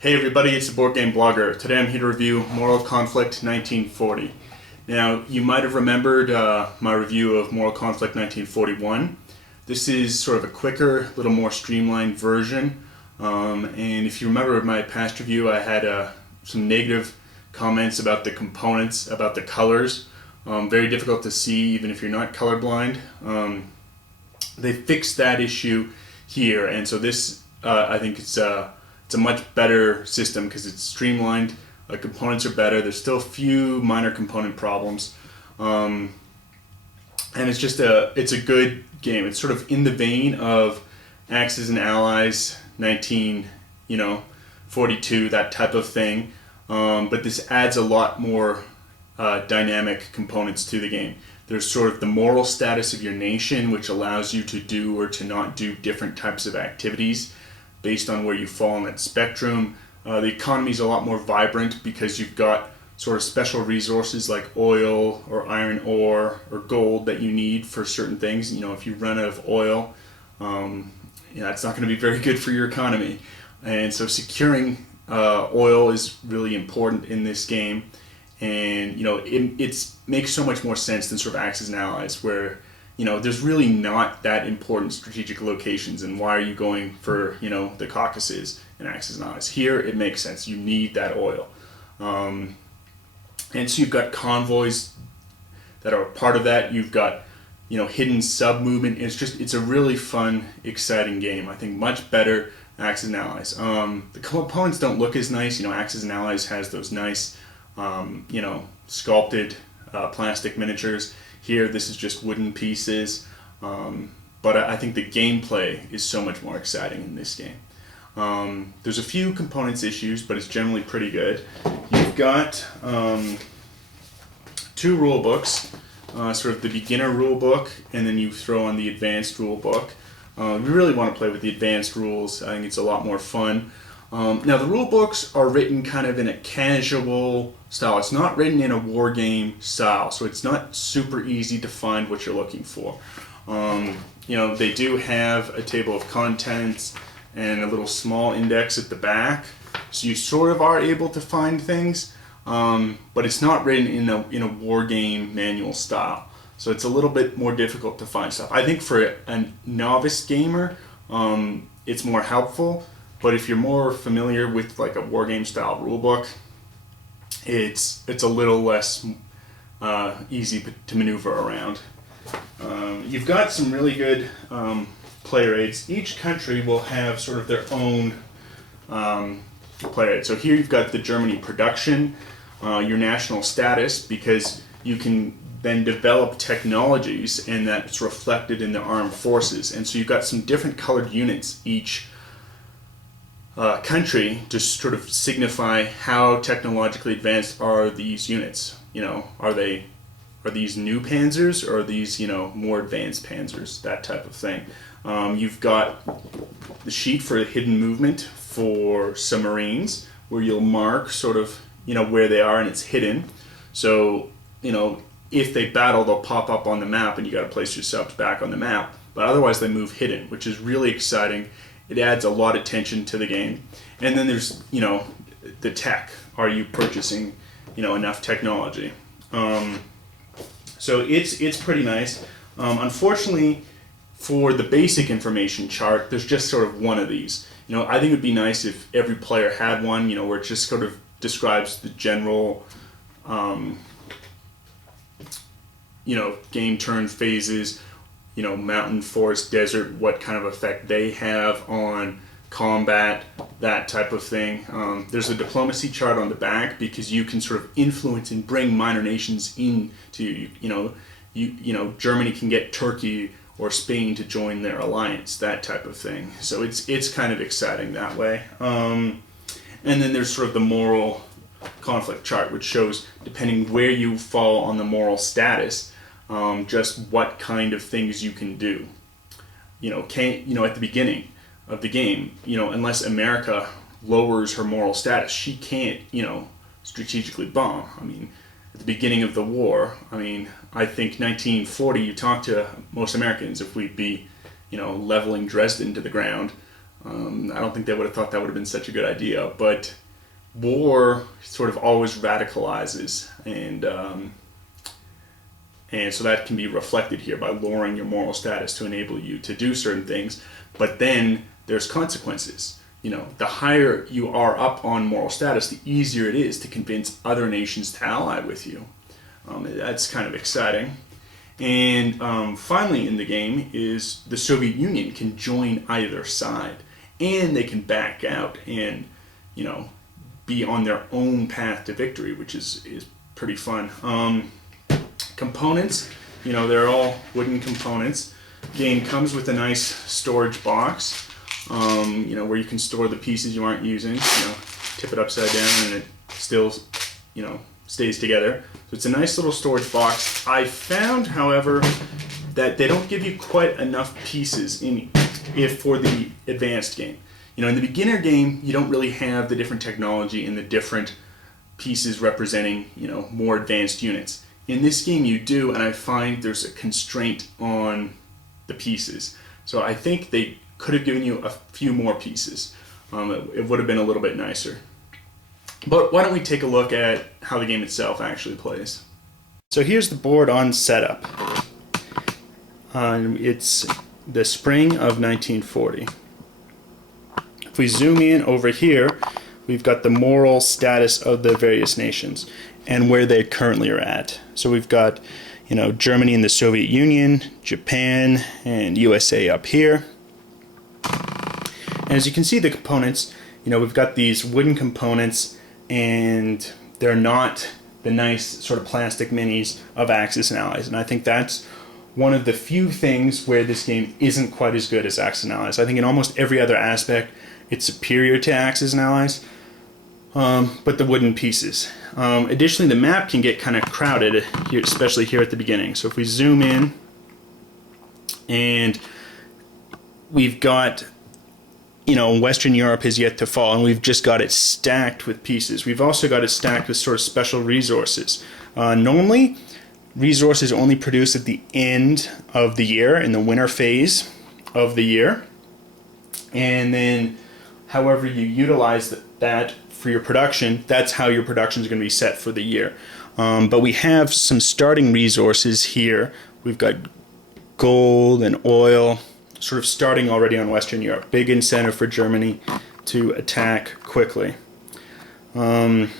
Hey everybody, it's the Board Game Blogger. Today I'm here to review Moral Conflict 1940. Now, you might have remembered my review of Moral Conflict 1941. This is sort of a quicker, little more streamlined version. And if you remember my past review, I had some negative comments about the components, about the colors. Very difficult to see even if you're not colorblind. They fixed that issue here, and so this, I think it's a much better system because it's streamlined. Components are better. There's still a few minor component problems, and it's just it's a good game. It's sort of in the vein of Axis and Allies, 1942, that type of thing. But this adds a lot more dynamic components to the game. There's sort of the moral status of your nation, which allows you to do or to not do different types of activities based on where you fall on that spectrum. The economy is a lot more vibrant because you've got sort of special resources like oil or iron ore or gold that you need for certain things. You know, if you run out of oil, it's not going to be very good for your economy. And so securing oil is really important in this game. And, it makes so much more sense than sort of Axis and Allies, where there's really not that important strategic locations, and why are you going for, the Caucasus and Axis and Allies? Here, it makes sense. You need that oil. And so you've got convoys that are part of that. You've got, hidden sub-movement. It's a really fun, exciting game. I think much better than Axis and Allies. The components don't look as nice. Axis and Allies has those nice, sculpted plastic miniatures. Here, this is just wooden pieces, but I think the gameplay is so much more exciting in this game. There's a few components issues, but it's generally pretty good. You've got two rule books, sort of the beginner rule book, and then you throw on the advanced rule book. We really want to play with the advanced rules. I think it's a lot more fun. Now, the rule books are written kind of in a casual style. It's not written in a war game style, so it's not super easy to find what you're looking for. They do have a table of contents and a little small index at the back, so you sort of are able to find things, but it's not written in a war game manual style. So it's a little bit more difficult to find stuff. I think for a novice gamer, it's more helpful. But if you're more familiar with like a wargame style rulebook, it's a little less easy to maneuver around. You've got some really good player aids. Each country will have sort of their own player aid. So here you've got the Germany production, your national status, because you can then develop technologies, and that's reflected in the armed forces. And so you've got some different colored units each country to sort of signify how technologically advanced are these units. Are these new panzers, or are these more advanced panzers, that type of thing. You've got the sheet for hidden movement for submarines, where you'll mark sort of where they are, and it's hidden. So if they battle, they'll pop up on the map, and you got to place your subs back on the map. But otherwise, they move hidden, which is really exciting. It adds a lot of tension to the game. And then there's, the tech. Are you purchasing, enough technology? So it's pretty nice. Unfortunately, for the basic information chart, there's just sort of one of these. I think it would be nice if every player had one, where it just sort of describes the general, game turn phases, mountain, forest, desert, what kind of effect they have on combat, that type of thing. There's a diplomacy chart on the back because you can sort of influence and bring minor nations into, Germany can get Turkey or Spain to join their alliance, that type of thing. So it's kind of exciting that way. And then there's sort of the moral conflict chart, which shows, depending where you fall on the moral status, just what kind of things you can do. At the beginning of the game, unless America lowers her moral status, she can't, strategically bomb. At the beginning of the war, I think 1940, you talk to most Americans, if we'd be, leveling Dresden to the ground, I don't think they would have thought that would have been such a good idea, but war sort of always radicalizes, and so that can be reflected here by lowering your moral status to enable you to do certain things. But then there's consequences. You know, the higher you are up on moral status, the easier it is to convince other nations to ally with you. That's kind of exciting. And finally in the game is the Soviet Union can join either side, and they can back out and, you know, be on their own path to victory, which is pretty fun. Components, you know, they're all wooden components. Game comes with a nice storage box, you know, where you can store the pieces you aren't using. You know, tip it upside down and it still, you know, stays together. So it's a nice little storage box. I found, however, that they don't give you quite enough pieces for the advanced game. You know, in the beginner game, you don't really have the different technology and the different pieces representing, you know, more advanced units. In this game you do, and I find there's a constraint on the pieces. So I think they could have given you a few more pieces. It would have been a little bit nicer. But why don't we take a look at how the game itself actually plays. So here's the board on setup. It's the spring of 1940. If we zoom in over here, we've got the moral status of the various nations and where they currently are at. So we've got, you know, Germany and the Soviet Union, Japan, and USA up here. And as you can see, the components, you know, we've got these wooden components, and they're not the nice sort of plastic minis of Axis and Allies. And I think that's one of the few things where this game isn't quite as good as Axis and Allies. I think in almost every other aspect, it's superior to Axis and Allies, but the wooden pieces. Additionally, the map can get kind of crowded, here, especially here at the beginning. So if we zoom in, and we've got, you know, Western Europe has yet to fall, and we've just got it stacked with pieces. We've also got it stacked with sort of special resources. Normally, resources only produced at the end of the year, in the winter phase of the year. And then, however you utilize that for your production, that's how your production is going to be set for the year. But we have some starting resources here. We've got gold and oil, sort of starting already on Western Europe. Big incentive for Germany to attack quickly. And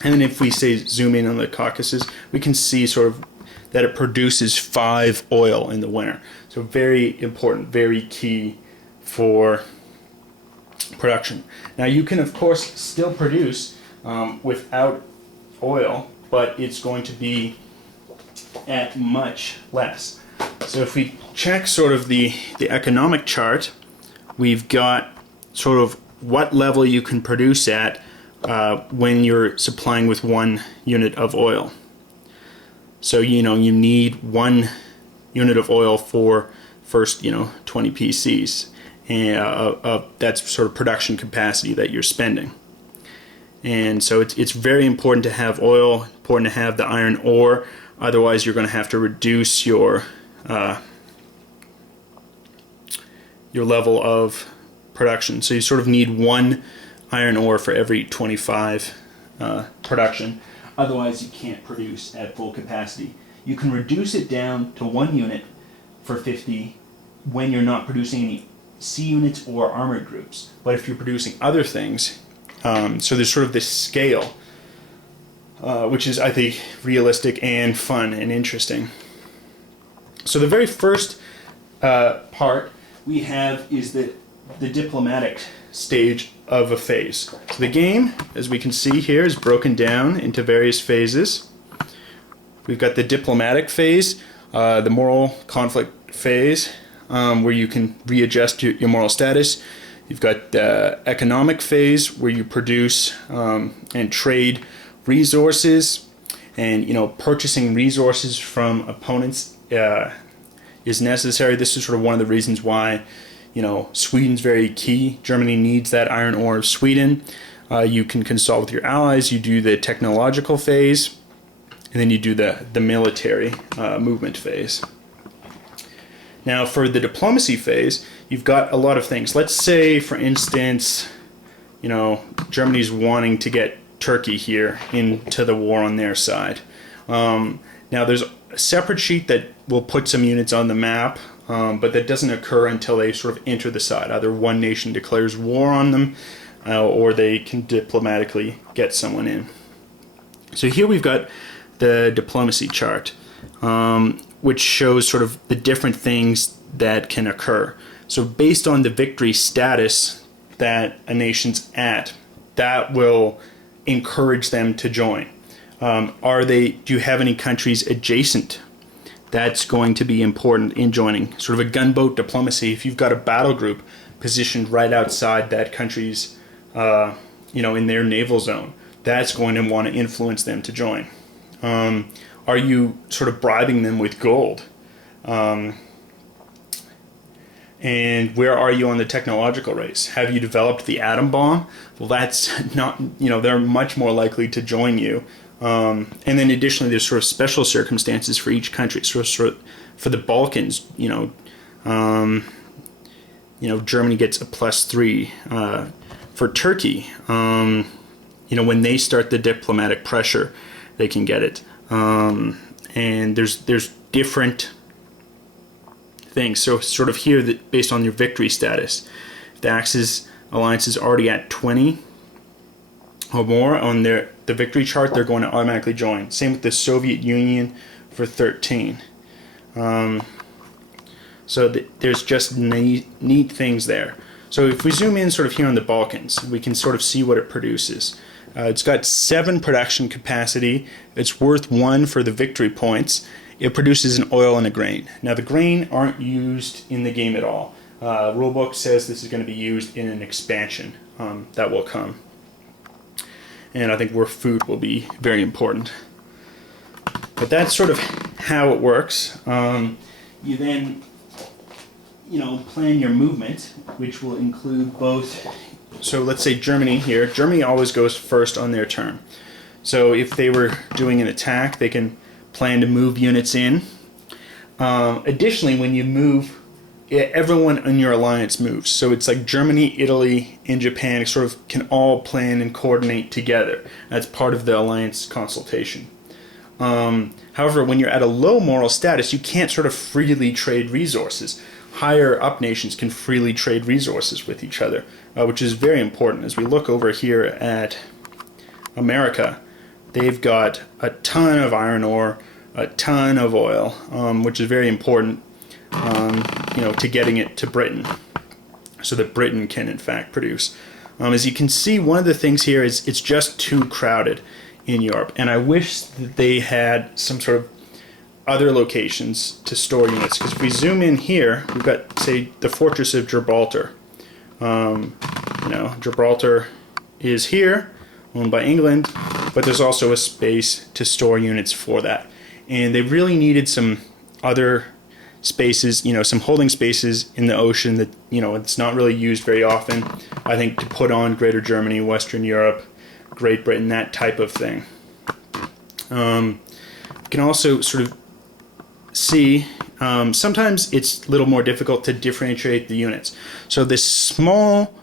then if we say zoom in on the Caucasus, we can see sort of that it produces 5 oil in the winter. So very important, very key for production. Now you can of course still produce without oil, but it's going to be at much less. So if we check sort of the economic chart, we've got sort of what level you can produce at when you're supplying with 1 unit of oil. So, you know, you need 1 unit of oil for first, you know, 20 PCs. And that's sort of production capacity that you're spending. And so it's very important to have oil, important to have the iron ore, otherwise you're going to have to reduce your level of production. So you sort of need 1 iron ore for every 25 production. Otherwise you can't produce at full capacity. You can reduce it down to 1 unit for 50 when you're not producing any C units or armored groups. But if you're producing other things, so there's sort of this scale, which is, I think, realistic and fun and interesting. So the very first part we have is the diplomatic stage of a phase. So the game, as we can see here, is broken down into various phases. We've got the diplomatic phase, the moral conflict phase, where you can readjust your moral status. You've got the economic phase, where you produce and trade resources, and, you know, purchasing resources from opponents is necessary. This is sort of one of the reasons why, you know, Sweden's very key. Germany needs that iron ore of Sweden. You can consult with your allies. You do the technological phase, and then you do the military movement phase. Now for the diplomacy phase, you've got a lot of things. Let's say, for instance, you know, Germany's wanting to get Turkey here into the war on their side. Now there's a separate sheet that will put some units on the map, but that doesn't occur until they sort of enter the side. Either one nation declares war on them, or they can diplomatically get someone in. So here we've got the diplomacy chart, which shows sort of the different things that can occur. So based on the victory status that a nation's at, that will encourage them to join. Do you have any countries adjacent? That's going to be important in joining. Sort of a gunboat diplomacy. If you've got a battle group positioned right outside that country's, in their naval zone, that's going to want to influence them to join. Are you sort of bribing them with gold? And where are you on the technological race? Have you developed the atom bomb? Well, that's not, they're much more likely to join you. And then additionally, there's sort of special circumstances for each country. Sort of for the Balkans, Germany gets a +3. For Turkey, when they start the diplomatic pressure, they can get it. And there's different things. So sort of here, that based on your victory status, if the Axis alliance is already at 20 or more on the victory chart, they're going to automatically join. Same with the Soviet Union for 13. There's just neat things there. So if we zoom in sort of here on the Balkans, we can sort of see what it produces. It's got 7 production capacity. It's worth 1 for the victory points. It produces an oil and a grain. Now the grain aren't used in the game at all. Rulebook says this is going to be used in an expansion that will come. And I think where food will be very important. But that's sort of how it works. You then, plan your movement, which will include both. So let's say Germany here. Germany always goes first on their turn. So if they were doing an attack, they can plan to move units in. Additionally, when you move, everyone in your alliance moves. So it's like Germany, Italy, and Japan sort of can all plan and coordinate together. That's part of the alliance consultation. However, when you're at a low moral status, you can't sort of freely trade resources. Higher up nations can freely trade resources with each other, which is very important. As we look over here at America, they've got a ton of iron ore, a ton of oil, which is very important, to getting it to Britain, so that Britain can in fact produce. As you can see, one of the things here is it's just too crowded in Europe, and I wish that they had some sort of other locations to store units. Because if we zoom in here, we've got, say, the Fortress of Gibraltar. Gibraltar is here, owned by England, but there's also a space to store units for that. And they really needed some other spaces, some holding spaces in the ocean that, it's not really used very often, I think, to put on Greater Germany, Western Europe, Great Britain, that type of thing. You can also sort of see, sometimes it's a little more difficult to differentiate the units. So this small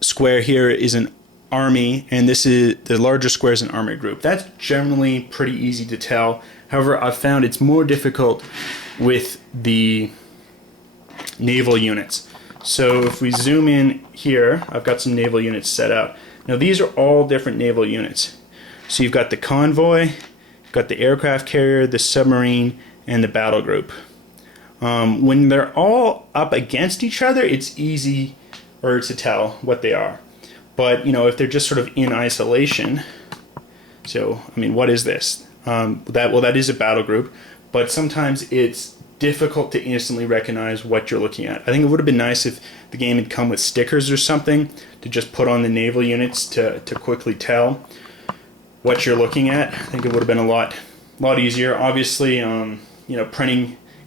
square here is an army, and this is the larger square is an army group. That's generally pretty easy to tell. However, I've found it's more difficult with the naval units. So if we zoom in here, I've got some naval units set out. Now these are all different naval units. So you've got the convoy, you've got the aircraft carrier, the submarine, and the battle group. When they're all up against each other, it's easier to tell what they are. But if they're just sort of in isolation, so what is this? That is a battle group, but sometimes it's difficult to instantly recognize what you're looking at. I think it would have been nice if the game had come with stickers or something to just put on the naval units to quickly tell what you're looking at. I think it would have been a lot easier. Obviously,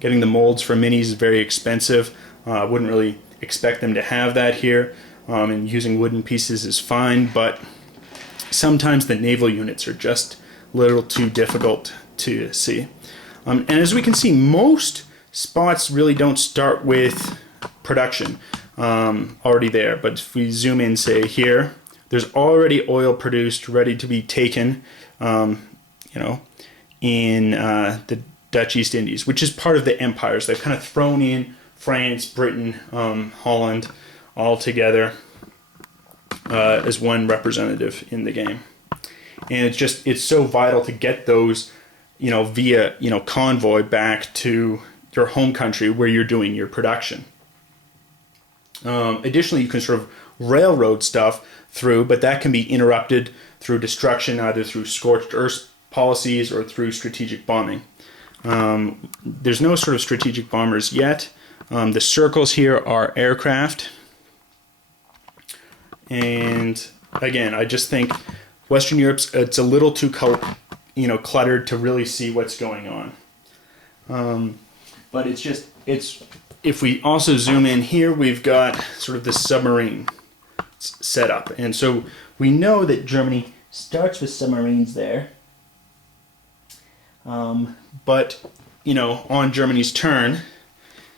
getting the molds for minis is very expensive. I wouldn't really expect them to have that here. And using wooden pieces is fine, but sometimes the naval units are just a little too difficult to see. And as we can see, most spots really don't start with production. already there. But if we zoom in, say here, there's already oil produced, ready to be taken, in the Dutch East Indies, which is part of the empires. They've kind of thrown in France, Britain, Holland, all together as one representative in the game. And it's so vital to get those, via, convoy back to your home country where you're doing your production. Additionally, you can sort of railroad stuff through, but that can be interrupted through destruction, either through scorched earth policies or through strategic bombing. There's no sort of strategic bombers yet. The circles here are aircraft. And again, I just think Western Europe's, it's a little too cluttered to really see what's going on. But if we also zoom in here, we've got sort of the submarine set up. And so we know that Germany starts with submarines there. But, on Germany's turn,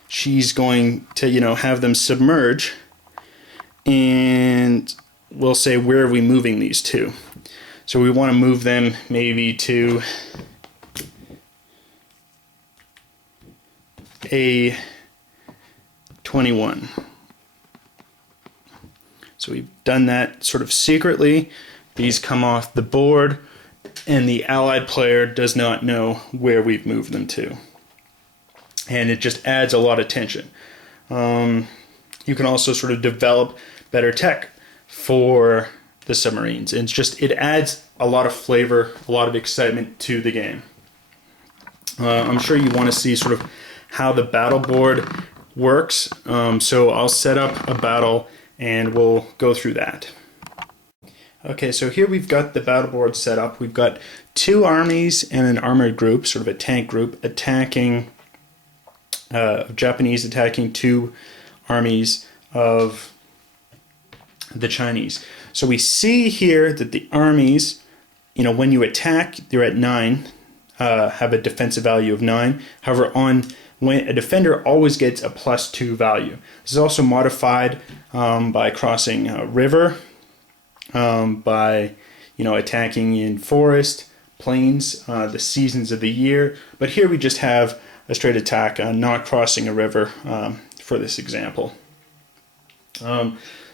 she's going to, have them submerge. And we'll say, where are we moving these to? So we want to move them maybe to A21. So we've done that sort of secretly. These come off the board, and the allied player does not know where we've moved them to. And it just adds a lot of tension. You can also sort of develop better tech for the submarines. And it adds a lot of flavor, a lot of excitement to the game. I'm sure you want to see sort of how the battle board works. So I'll set up a battle and we'll go through that. Okay, so here we've got the battle board set up. We've got two armies and an armored group, sort of a tank group, attacking, Japanese attacking two armies of the Chinese. So we see here that the armies, when you attack, they're at 9, have a defensive value of 9. However, when a defender always gets a +2 value. This is also modified by crossing a river, by attacking in forest, plains, the seasons of the year. But here we just have a straight attack, not crossing a river for this example.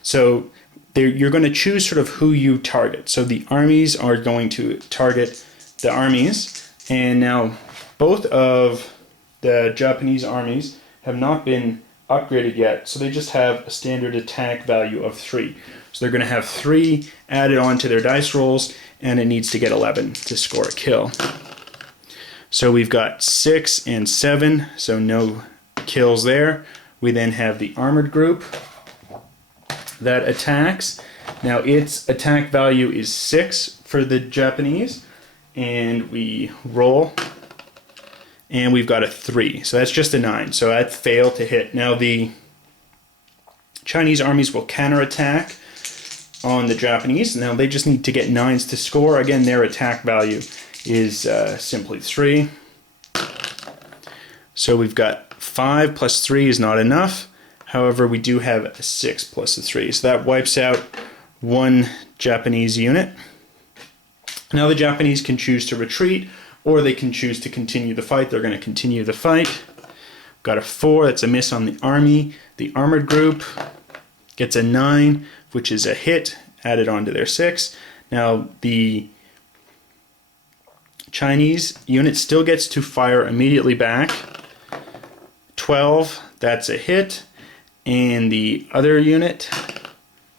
So you're going to choose sort of who you target. So the armies are going to target the armies, and now both of the Japanese armies have not been upgraded yet, so they just have a standard attack value of 3. So they're going to have 3 added onto their dice rolls, and it needs to get 11 to score a kill. So we've got 6 and 7, so no kills there. We then have the armored group that attacks. Now its attack value is 6 for the Japanese, and we roll, and we've got a 3. So that's just a 9. So that failed to hit. Now the Chinese armies will counterattack on the Japanese. Now they just need to get 9s to score. Again, their attack value is simply 3. So we've got 5 plus 3 is not enough. However, we do have a 6 plus a 3. So that wipes out 1 Japanese unit. Now the Japanese can choose to retreat, or they can choose to continue the fight. They're going to continue the fight. Got a 4, that's a miss on the army. The armored group gets a 9, which is a hit, added onto their 6. Now the Chinese unit still gets to fire immediately back. 12, that's a hit. And the other unit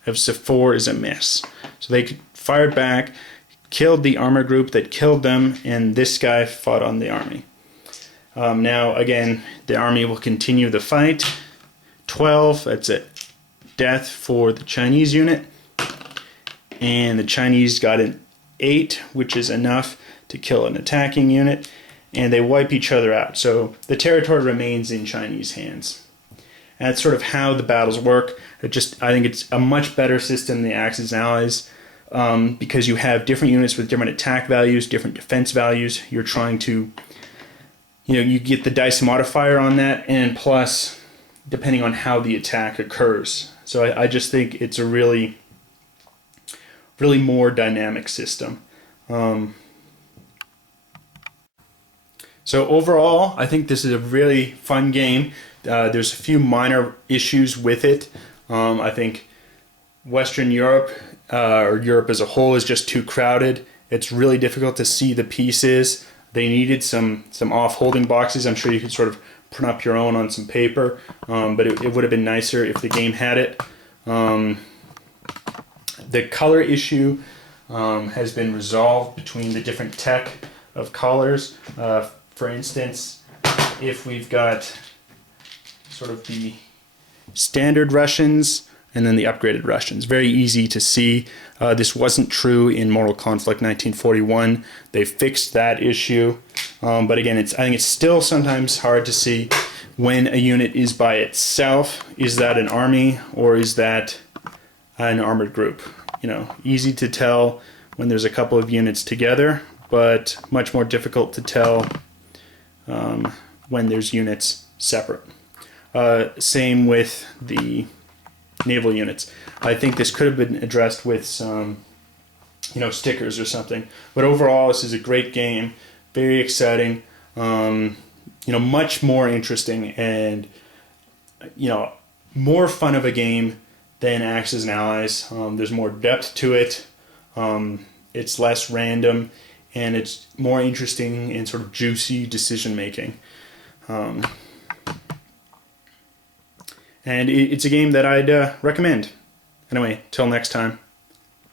of 4 is a miss. So they fired back, killed the armor group that killed them, and this guy fought on the army. Now again, the army will continue the fight. 12, that's a death for the Chinese unit. And the Chinese got an 8, which is enough to kill an attacking unit. And they wipe each other out. So the territory remains in Chinese hands. And that's sort of how the battles work. I think it's a much better system than the Axis and Allies, because you have different units with different attack values, different defense values. You're trying to, you get the dice modifier on that, and plus, depending on how the attack occurs. So I just think it's a really more dynamic system. So overall, I think this is a really fun game. There's a few minor issues with it. I think Western Europe, or Europe as a whole, is just too crowded. It's really difficult to see the pieces. They needed some off-holding boxes. I'm sure you could sort of print up your own on some paper, but it would have been nicer if the game had it. The color issue has been resolved between the different tech of colors. For instance, if we've got sort of the standard Russians and then the upgraded Russians, very easy to see. This wasn't true in Mortal Conflict 1941. They fixed that issue, but again, I think it's still sometimes hard to see when a unit is by itself. Is that an army or is that an armored group? You know, easy to tell when there's a couple of units together, but much more difficult to tell when there's units separate. Same with the naval units. I think this could have been addressed with some, stickers or something. But overall, this is a great game, very exciting, much more interesting and, more fun of a game than Axis and Allies. There's more depth to it. It's less random, and it's more interesting and sort of juicy decision making. And it's a game that I'd recommend. Anyway, till next time.